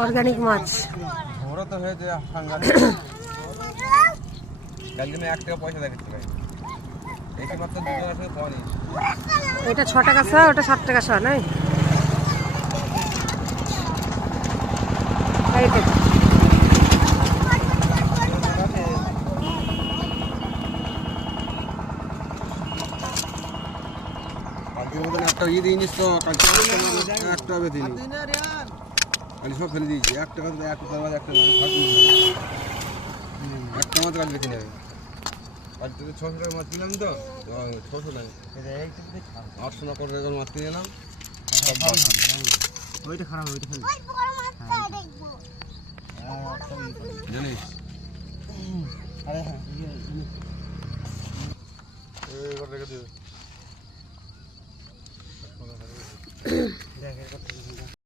Organic মাছ ওরা তো হয়েছে সাংঘাতিক। কালকে আমি 1 টাকা পয়সা দেখাচ্ছি ভাই, এসে মাত্র 2 জন আসলে পাওয়া নেই। এটা 6 টাকা শ, ওটা 7 টাকা শ নাই? এইটা কালকের মতন একটা ইয়ে দিয়ে নিস তো, কালকে একটা হবে দিন আমি সব ফেলে দিয়েছি। 1 টাকা তো একটা মাত্র কাজ রেখে নেবে। কালকে তো 600 টাকা মাছ কিনলাম তো, 600 টাকা 800 টাকা করে মাছ কিনে এলাম। ওইটা খারাপ, ওইটা ফেলে জানিস রেখে দিবে।